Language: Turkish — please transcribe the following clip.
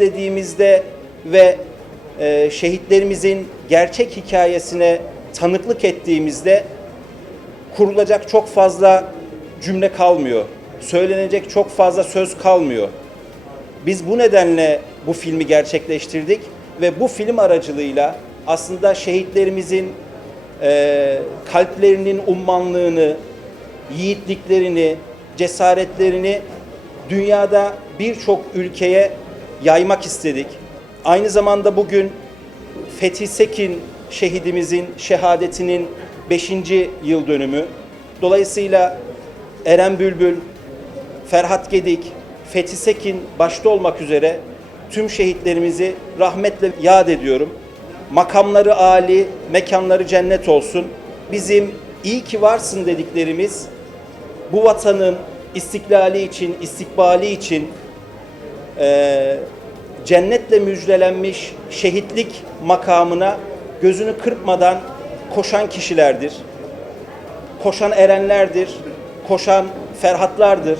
şehitlerimizde ve e, şehitlerimizin gerçek hikayesine tanıklık ettiğimizde kurulacak çok fazla cümle kalmıyor. Söylenecek çok fazla söz kalmıyor. Biz bu nedenle bu filmi gerçekleştirdik ve bu film aracılığıyla aslında şehitlerimizin e, kalplerinin ummanlığını, yiğitliklerini, cesaretlerini dünyada birçok ülkeye yaymak istedik. Aynı zamanda bugün Fethi Sekin şehidimizin şehadetinin 5. yıl dönümü. Dolayısıyla Eren Bülbül, Ferhat Gedik, Fethi Sekin başta olmak üzere tüm şehitlerimizi rahmetle yad ediyorum. Makamları âli, mekanları cennet olsun. Bizim iyi ki varsın dediklerimiz bu vatanın istiklali için, istikbali için eee, cennetle müjdelenmiş şehitlik makamına gözünü kırpmadan koşan kişilerdir. Koşan erenlerdir, koşan ferhatlardır.